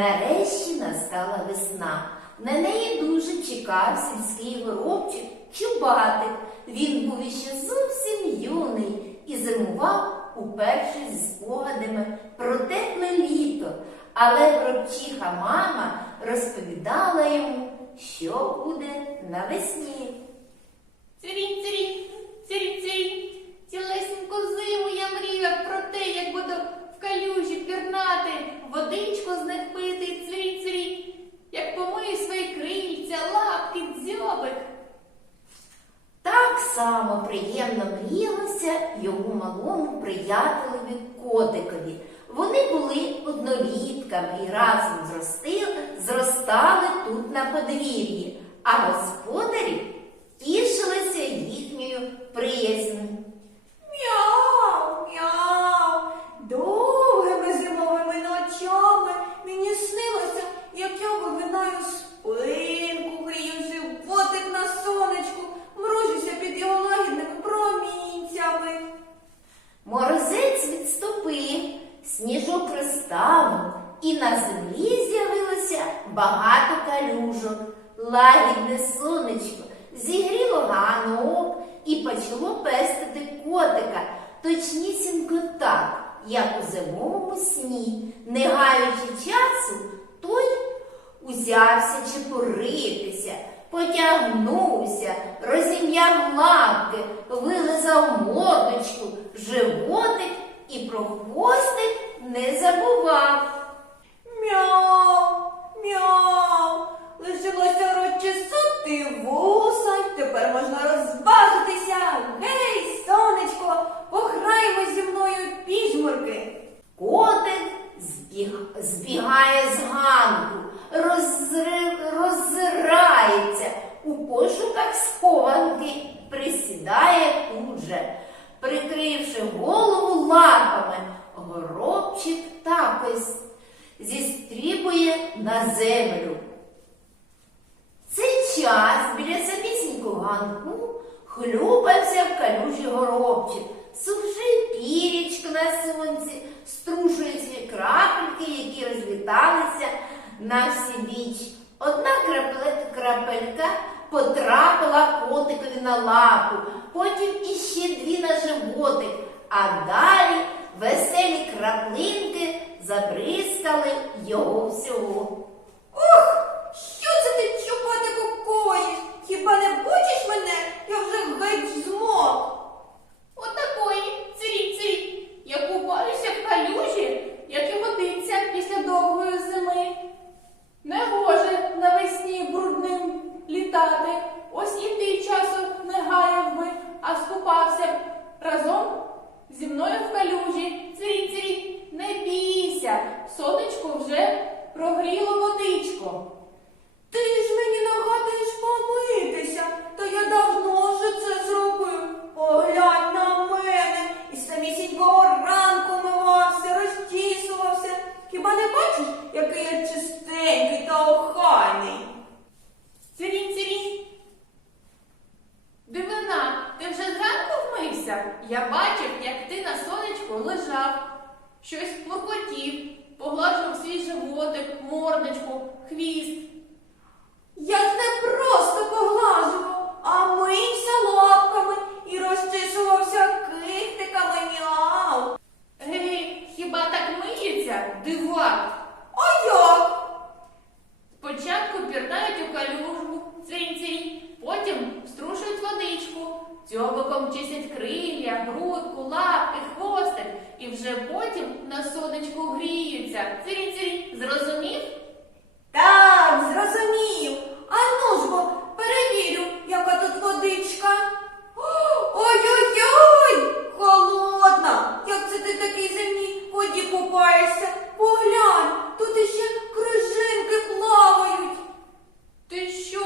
Нарешті настала весна. На неї дуже чекав сільський горобчик Чубатик. Він був іще зовсім юний і зимував уперше зі спогадами про тепле літо. Але горобчиха мама розповідала йому, що буде навесні. Цирінь, цирінь, цирінь, цирінь. Цілесеньку зиму я мріяв про те, як буду в калюжі пірнати, водичку з них пити, цирінь, цирінь. Як помию свої крильця, лапки, дзьобик. Так само приємно мріялося йому малому приятелеві котикові. Вони були однолітками і разом зростили, зростали тут на подвір'ї, а господарі сніжок розтанув, і на землі з'явилося багато калюжок. Лагідне сонечко зігріло ганок і почало пестити котика, точнісінько так, як у зимовому сні. Не гаючи часу, той узявся чепуритися, потягнувся, розім'яв лапки, вилизав мордочку, животик і про хвостик не забував. Мяу, мяу. Лишилося розчесати вуса, й тепер можна розважитися. Гей, сонечко, пограємо зі мною піжмурки. Котик збіг, збігає з ганку, розри, роззирається у пошуках схованки, присідає тут же, прикривши голову лапами, горобчик такось зістрібує на землю. Цей час біля самісінького ганку хлюпався в калюжі горобчик, сушив пірічку на сонці, струшує свої крапельки, які розліталися на всі біч. Одна крапелька потрапила котикові на лапу, потім іще дві на животик, а далі веселі краплинки забризкали його всього. Ух, що це ти чупатику коїш? Хіба не бачиш мене? Я вже геть змок. Отакої, цирінь, цирінь. Я купаюся в калюжі, як і годиться після довгої зими. Не гоже навесні брудним літати. Ось і ти часу не гаяв би, а скупався б разом зі мною в калюжі. Цирінь, цирінь, не бійся, сонечко вже прогріло водичко. Ти ж мені нагадуєш помитися, та я давно вже це зробив. Поглянь на мене, і самісінького ранку мивався, розчісувався. Хіба не бачиш, який я чистенький та охайний? Цирінь, цирінь. Дивина, ти вже зранку вмився? Я бачив, як ти на сонечку лежав, щось муркотів, поглажував свій животик, мордочку, хвіст. Я ж не просто поглажував, а мився лапками і розчісувався кихтиками няу. Гей, хіба так миється? Дивак. А як? Спочатку пірнають у калюжку, цирінь-цирінь, потім струшують водичку, дзьобиком чистять крилля, грудку, лапки, хвостик, і вже потім на сонечку гріються. Цирінь-цирінь, зрозумів? Так, зрозумів. А ну ж бо перевірю, яка тут водичка. О, Ой-ой-ой! Холодна! Як це ти такий зимній воді купаєшся? Поглянь, тут іще крижинки плавають. Ти що,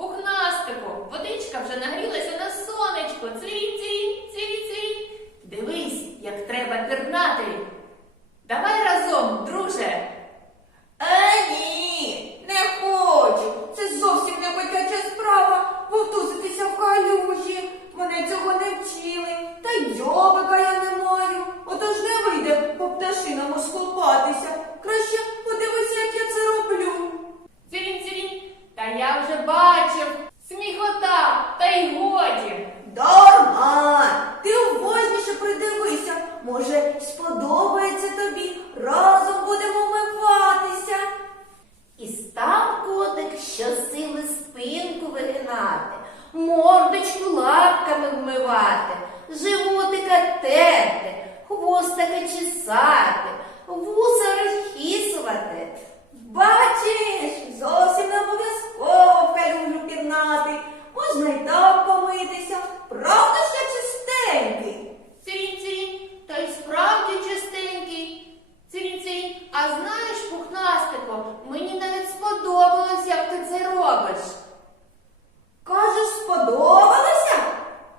пухнастику? Водичка вже нагрілася на сонечко. Цирінь, цирінь, цирінь, цирінь. Пірнати. Давай разом, друже. Е, вже бачив. Сміхота, та й годі. Дарма! Ти уважніше придивися. Може, сподобається тобі. Разом будемо вмиватися. І став котик щосили спинку вигинати, мордочку лапками вмивати, животика терти, хвостика чесати, вуса розчісувати. Бачиш, зовсім не обов'язково в калюжу пірнати. Можна й так помитися. Правда, що чистенький? Цирінь, цирінь, та й справді чистенький. Цирінь, цирінь, а знаєш, пухнастико, мені навіть сподобалось, як ти це робиш. Кажеш, сподобалося?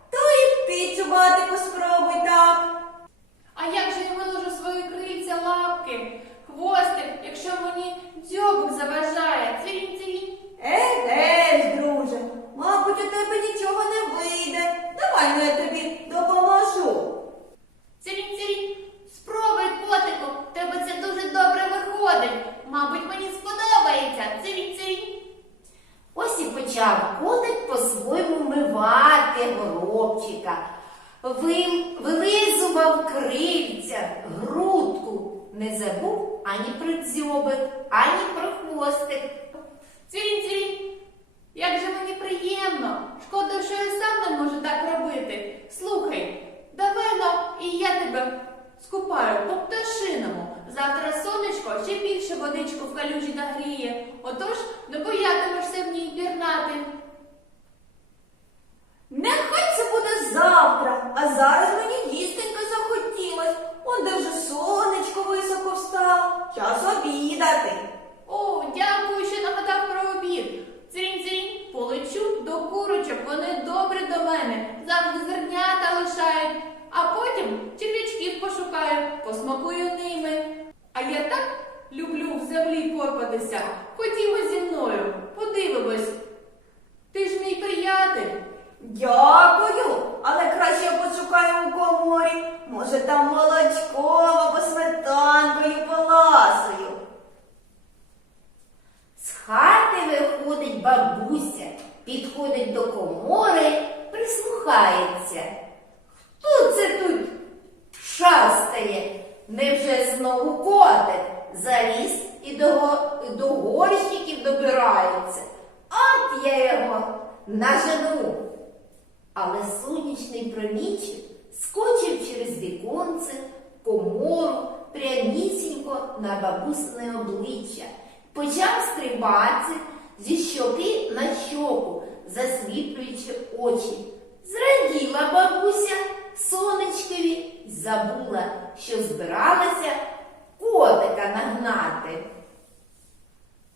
То і ти чубати поспробуй так. А як же я виложу свої крильця лапки, хвостик, якщо мені дзьобик заважає? Цирінь, цирінь. Еге ж, друже, мабуть, у тебе нічого не вийде. Давай ну, я тобі допоможу. Цирінь, цирінь, спробуй, котику, в тебе це дуже добре виходить. Мабуть, мені сподобається. Цирінь, цирінь. Ось і почав котик по-своєму вмивати горобчика. Ви- Вилизував крильця, грудку, не забув ані про дзьобик, ані про хвостик. Цирінь, цирінь. Як же мені приємно. Шкода, що я сам не можу так робити. Слухай, давай ну, і я тебе скупаю по пташиному. Завтра сонечко ще більше водичку в калюжі нагріє. Отож не боятимешся в ній пірнати. Нехай це буде завтра, а зараз мені їстенько захотілось. Он де вже. Час обідати. О, дякую, що нагадав про обід. Цирінь, полечу до курочок, вони добрі до мене, завжди зернята лишають, а потім черв'ячків пошукаю, посмакую ними. А я так люблю в землі порпатися. Ходімо зі мною, подивимось. Ти ж мій приятель. Дякую, але краще я пошукаю у коморі. Може, там молочком або сметанкою поласую. З хати виходить бабуся, підходить до комори, прислухається. Хто це тут шастає? Невже знову котик заліз і до, до горщиків добирається? От я його нажену. Але сонячний промінчик скочив через віконце, комору, прямісінько на бабусине обличчя, почав стрибати зі щоки на щоку, засвітлюючи очі. Зраділа бабуся сонечкові забула, що збиралася котика нагнати.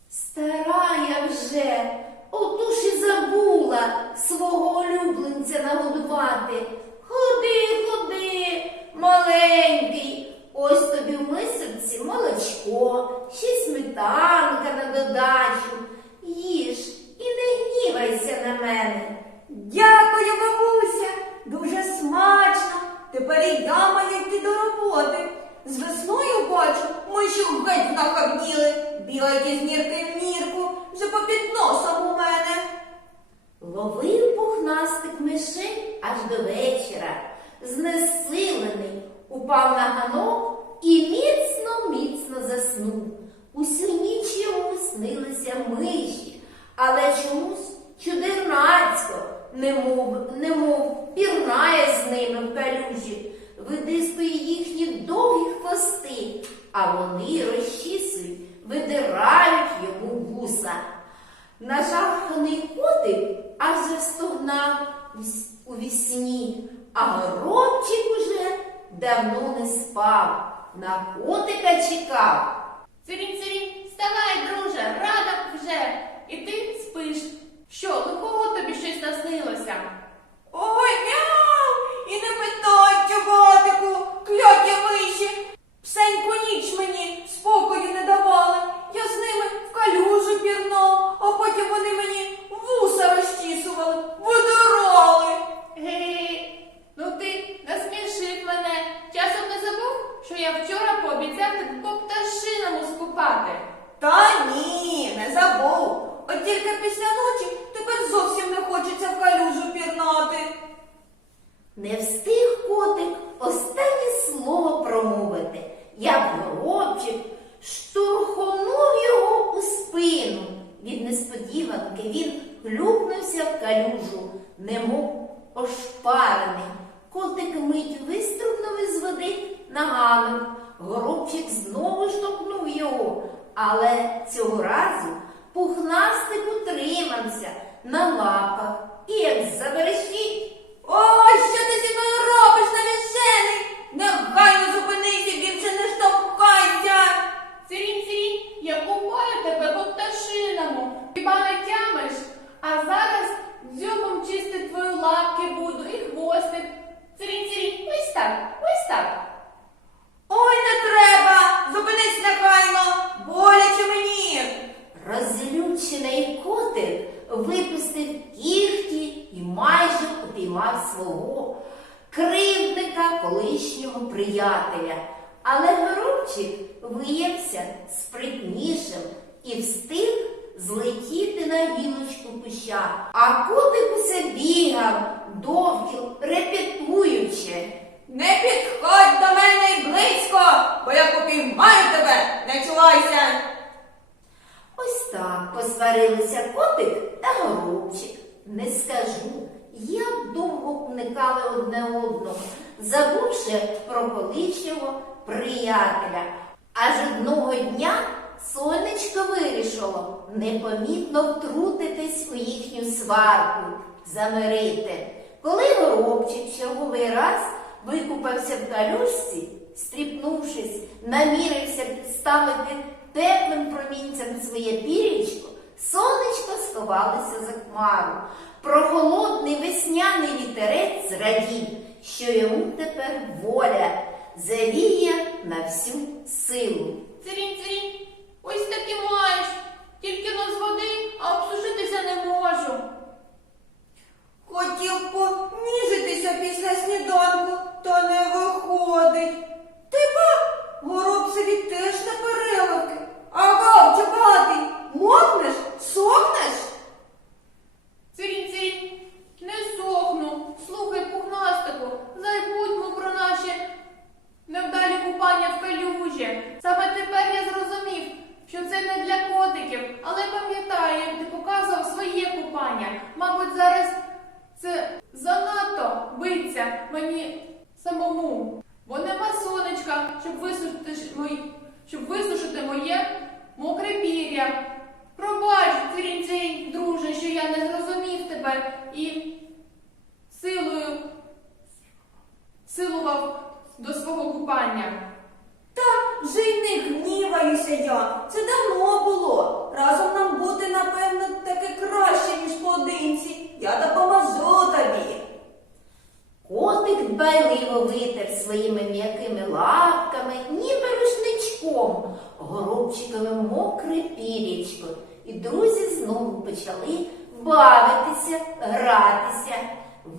Стара я вже, отож і забула свого улюбленця нагодувати. Ходи, ходи, маленький, ось тобі в мисочці молочко, ще й сметанка на додачу. Їж і не гнівайся на мене. Дякую, бабуся, дуже смачно. Тепер і я маю йти до роботи. З весною бачу, ми що геть Бігають із мірки в мірку, вже попід носом у мене. Ловив пухнастик мишей аж до вечора, знесилений, упав на ганок і міцно, міцно заснув. Усю ніч йому снилися миші, але чомусь чудернацько, немов, немов пірнає з ними в калюжі, видистує їхні довгі хвости, а вони розчісують, видирають йому вуса. Нажаханий котик аж застогнав вс- у вісні, а горобчик уже давно не спав, на котика чекав. Цирінь, цирінь, вставай, друже, рада вже. І ти спиш. Що, лихого тобі щось наснилося? Ой, мяу! І не питай, чоботику, кляті миші. Всеньку ніч мені спокою не давали. Я з ними в калюжу пірнав, а потім вони мені вуса розчісували, видирали. Ге, ну ти насмішив мене. Часом не забув, що я вчора пообіцяв тебе по пташиному скупати. Та ні, не забув. От тільки після ночі плюхнувся в калюжу, немов ошпарений. Котик мить вистрибнув із води на ганок. Горобчик знову штовхнув його, але цього разу пухнастик утримався на лапах і як забережіть. Ой, що ти зі мною робиш, навіжений? Негайно зупинися, не штовхайся. Цирінь, цирінь, я купаю тебе по пташиному. Хіба не тямиш? А зараз дзьобом чистити твої лапки буду і хвостик. Цирінь, цирінь, ось так, ось так. Ой, не треба! Зупинись негайно! Боляче мені! Розлючений котик випустив кіхті і майже упіймав свого кривдника колишнього приятеля. Але горобчик виявився спритнішим і встиг злетіти на гілочку куща. А усе бігав довкіл, репетуючи. Не підходь до мене й близько, бо я попіймаю тебе, не чувайся! Ось так посварилися котик та горобчик. Не скажу, як довго уникали одне одного, забувши про колишнього приятеля. Аж одного дня сонечко вирішило непомітно втрутитись у їхню сварку, замирити. Коли горобчик черговий раз викупався в калюшці, стріпнувшись, намірився підставити теплим промінцям своє пірічко, сонечко сховалося за хмару. Прохолодний весняний вітерець зрадів, що йому тепер воля завіє на всю силу. Цирінь, цирінь, ось так і маєш. Тільки но з води, а обсушитися не можу. Хотів поніжитися після сніданку, та не виходить. Ти ба, горобцеві теж не переливки. Ага, чекати, мокнеш, сохнеш? Цирінь, цирінь, не сохну. Слухай, пухнастику, забудьмо про наші невдалі купання в калюжі. Саме тепер я зрозумів, що це не для котиків, але пам'ятаю, як ти показував своє купання. Мабуть, зараз це занадто биться мені самому. Бо нема сонечка, щоб висушити ж мої, щоб висушити моє мокре пір'я. Пробач, цирінь, цирінь, друже, що я не зрозумів тебе і силою силував до свого купання. Та вже й не гніваюся я. Це давно було. Разом нам бути, напевно, таки краще, ніж поодинці. Я допоможу тобі. Котик дбайливо витер своїми м'якими лапками, ніби рушничком, горобчикове мокре пірічко. І друзі знову почали бавитися, гратися.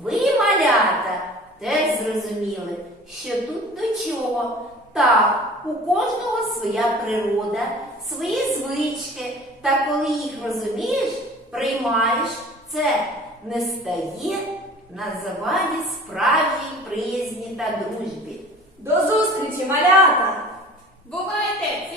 Ви, малята, теж зрозуміли, що тут до чого. Так, у кожного своя природа, свої звички, та коли їх розумієш, приймаєш, це не стає на заваді справжній приязні та дружбі. До зустрічі, малята! Бувайте!